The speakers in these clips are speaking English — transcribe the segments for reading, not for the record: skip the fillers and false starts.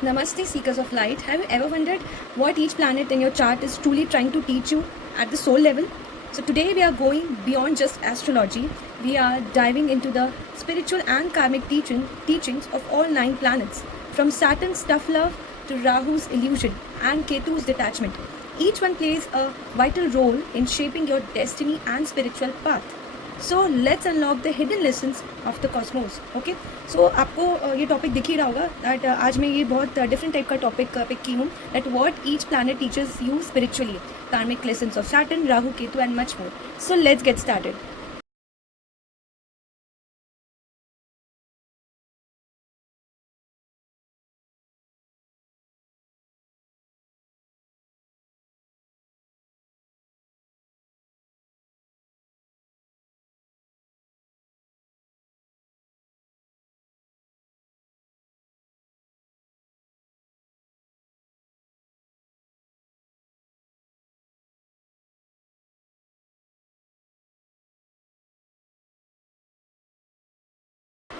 Namaste, seekers of light. Have you ever wondered what each planet in your chart is truly trying to teach you at the soul level? So, today we are going beyond just astrology. We are diving into the spiritual and karmic teachings of all 9 planets, from Saturn's tough love to Rahu's illusion and Ketu's detachment. Each one plays a vital role in shaping your destiny and spiritual path. So let's unlock the hidden lessons of the cosmos. Okay, so आपको ये topic दिख ही रहा होगा that आज मैं ये बहुत different type का टॉपिक पिक की हूँ that what each planet teachers you spiritually, karmic lessons of Saturn, Rahu, Ketu and much more. So let's get started.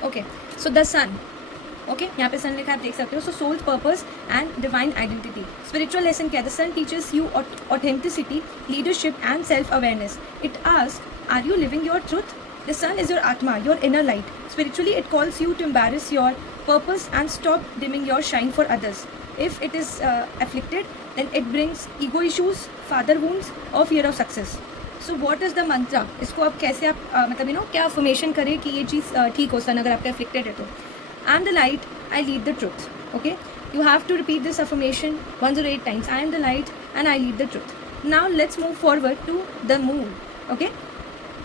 Okay, so the sun. Okay, यहाँ पे सन लिखा आप देख सकते हो. So soul's purpose and divine identity. Spiritual lesson क्या है? The sun teachers you authenticity, leadership and self awareness. It ask, are you living your truth? The sun is your atma, your inner light. Spiritually, it calls you to embrace your purpose and stop dimming your shine for others. If it is afflicted, then it brings ego issues, father wounds, or fear of success. So what is the mantra? इसको आप कैसे आप मतलब क्या affirmation करें कि ये चीज़ ठीक हो सन अगर आपका afflicted है तो. I am the light, I lead the truth. Okay, you have to repeat this affirmation 108 times. I am the light and I lead the truth. Now let's move forward to the moon. Okay.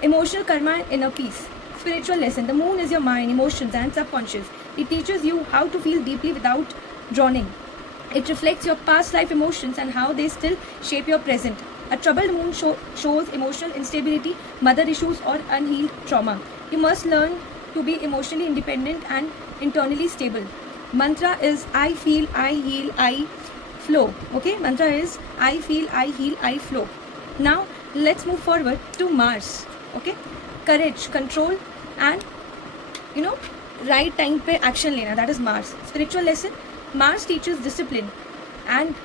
Emotional karma and inner peace. Spiritual lesson. The moon is your mind, emotions and subconscious. It teaches you how to feel deeply without drowning. It reflects your past life emotions and how they still shape your present. A troubled moon shows emotional instability, mother issues or unhealed trauma. You must learn to be emotionally independent and internally stable. Mantra is I feel, I heal, I flow. Okay, mantra is I feel, I heal, I flow. Now let's move forward to Mars. Okay, courage, control and right time पे action लेना, that is Mars. Spiritual lesson, Mars teaches discipline and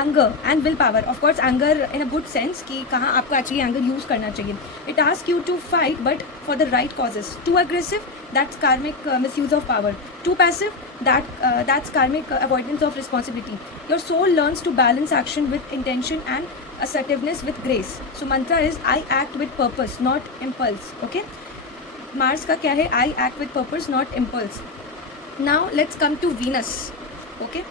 anger and willpower. Of course anger in a good sense कि कहाँ आपको actually anger use करना चाहिए. It asks you to fight but for the right causes. Too aggressive, that's karmic misuse of power. Too passive, that's karmic avoidance of responsibility. Your soul learns to balance action with intention and assertiveness with grace. So mantra is I act with purpose, not impulse. Okay, Mars का क्या है? I act with purpose, not impulse. Now let's come to Venus. Okay,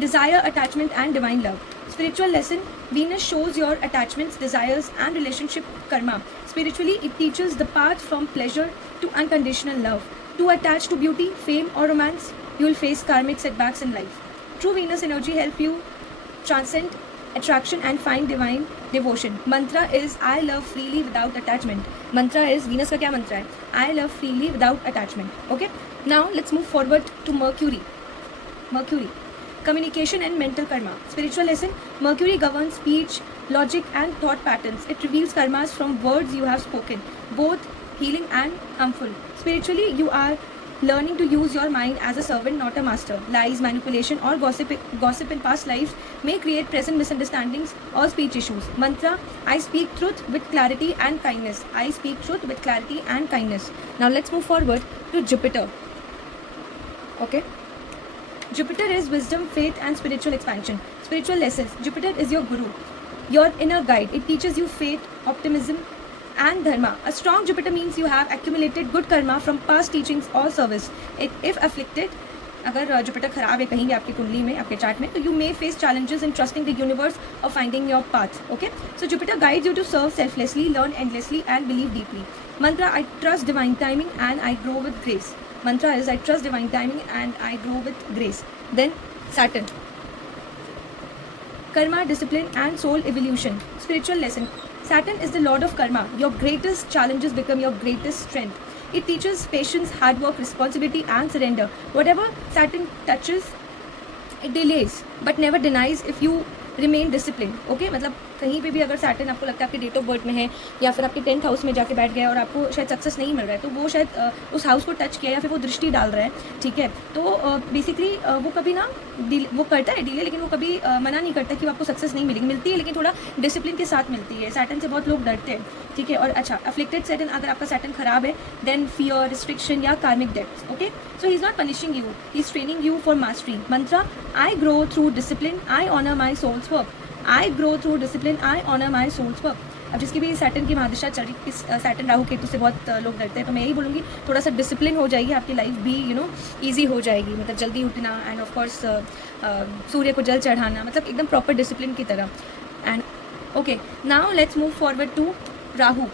desire, attachment and divine love. Spiritual lesson, Venus shows your attachments, desires and relationship karma. Spiritually, it teaches the path from pleasure to unconditional love. Too attached to beauty, fame or romance, you will face karmic setbacks in life. True Venus energy help you transcend attraction and find divine devotion. Mantra is I love freely without attachment. Mantra is Venus का क्या mantra है? I love freely without attachment. Okay, now let's move forward to Mercury. Mercury, communication and mental karma. Spiritual lesson, Mercury governs speech, logic and thought patterns. It reveals karmas from words you have spoken, both healing and harmful. Spiritually, you are learning to use your mind as a servant, not a master. Lies, manipulation or gossip in past lives may create present misunderstandings or speech issues. Mantra, I speak truth with clarity and kindness. I speak truth with clarity and kindness. Now let's move forward to Jupiter. Okay, Jupiter is wisdom, faith and spiritual expansion. Spiritual lessons, Jupiter is your guru, your inner guide. It teaches you faith, optimism and dharma. A strong Jupiter means you have accumulated good karma from past teachings or service. If afflicted, अगर Jupiter खराब है कहीं भी आपकी कुंडली में, आपके chart में, तो you may face challenges in trusting the universe or finding your path. Okay, so Jupiter guides you to serve selflessly, learn endlessly and believe deeply. Mantra, I trust divine timing and I grow with grace. Mantra is I trust divine timing and I grow with grace. Then Saturn, karma, discipline and soul evolution. Spiritual lesson, Saturn is the lord of karma. Your greatest challenges become your greatest strength. It teaches patience, hard work, responsibility and surrender. Whatever Saturn touches, it delays but never denies if you remain disciplined. Okay, मतलब कहीं पे भी अगर Saturn आपको लगता है आपके date of birth में है या फिर आपके 10th हाउस में जाके बैठ गया और आपको शायद सक्सेस नहीं मिल रहा है, तो वो शायद उस हाउस को टच किया या फिर वो दृष्टि डाल रहा है, ठीक है। तो बेसिकली वो कभी ना वो करता है डिले, लेकिन वो कभी मना नहीं करता कि आपको सक्सेस नहीं मिलेगी, मिलती है लेकिन थोड़ा डिसिप्लिन के साथ मिलती है। सैटर्न से बहुत लोग डरते हैं, ठीक है। और अच्छा, अफ्लिक्टेड सैटर्न, अगर आपका सैटर्न खराब है देन फियर, रिस्ट्रिक्शन या karmic depth, okay. So he is not punishing you, he is training you for mastery. Mantra, I grow through discipline, I honour my soul's work. I grow through discipline, I honour my soul's work. अब जिसकी भी Saturn की महादशा चल रही, इस Saturn Rahu Ketu से बहुत लोग डरते हैं, तो मैं यही बोलूँगी थोड़ा सा डिसिप्लिन हो जाइए, आपकी लाइफ भी ईजी हो जाएगी। मतलब जल्दी उठना एंड ऑफ कोर्स सूर्य को जल चढ़ाना, मतलब एकदम प्रॉपर डिसिप्लिन की तरह। And okay, now let's move forward to Rahu,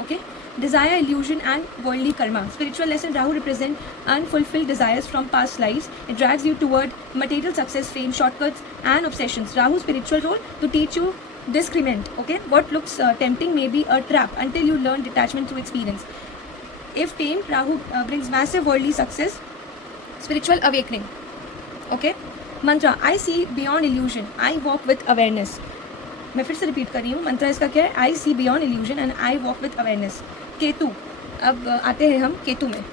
okay. Desire, illusion and worldly karma. Spiritual lesson, Rahu represent unfulfilled desires from past lives. It drags you toward material success, fame, shortcuts and obsessions. Rahu's spiritual role to teach you discernment, okay. What looks tempting may be a trap until you learn detachment through experience. If tamed, Rahu brings massive worldly success, spiritual awakening, okay. Mantra, I see beyond illusion, I walk with awareness. मैं फिर से repeat कर रही हूँ, मंत्र इसका क्या है, I see beyond illusion and I walk with awareness. Ketu, अब आते हैं हम केतु में।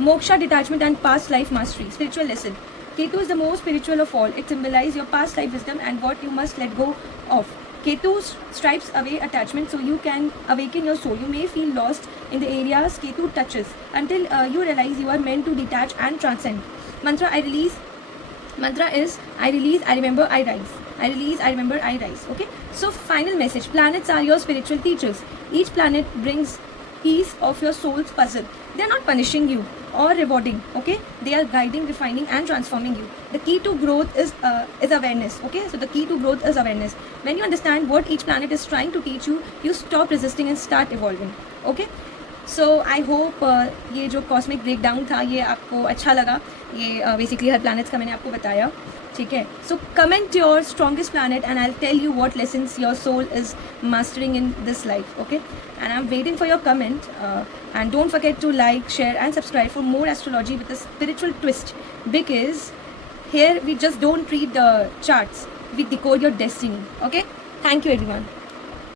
Moksha, detachment and past life mastery. Spiritual lesson, Ketu is the most spiritual of all. It symbolize your past life wisdom and what you must let go of. Ketu stripes away attachment so you can awaken your soul. You may feel lost in the areas Ketu touches until you realize you are meant to detach and transcend. Mantra, I release. Mantra is I release, I remember, I rise. I release, I remember, I rise. Okay. So final message. Planets are your spiritual teachers. Each planet brings piece of your soul's puzzle. They are not punishing you or rewarding. Okay. They are guiding, refining, and transforming you. The key to growth is awareness. Okay. So the key to growth is awareness. When you understand what each planet is trying to teach you, you stop resisting and start evolving. Okay. So I hope ये जो cosmic breakdown था ये आपको अच्छा लगा। ये basically हर planets का मैंने आपको बताया, ठीक है। So comment your strongest planet and I will tell you what lessons your soul is mastering in this life, okay. And I am waiting for your comment and don't forget to like, share and subscribe for more astrology with a spiritual twist, because here we just don't read the charts, we decode your destiny, okay. Thank you everyone.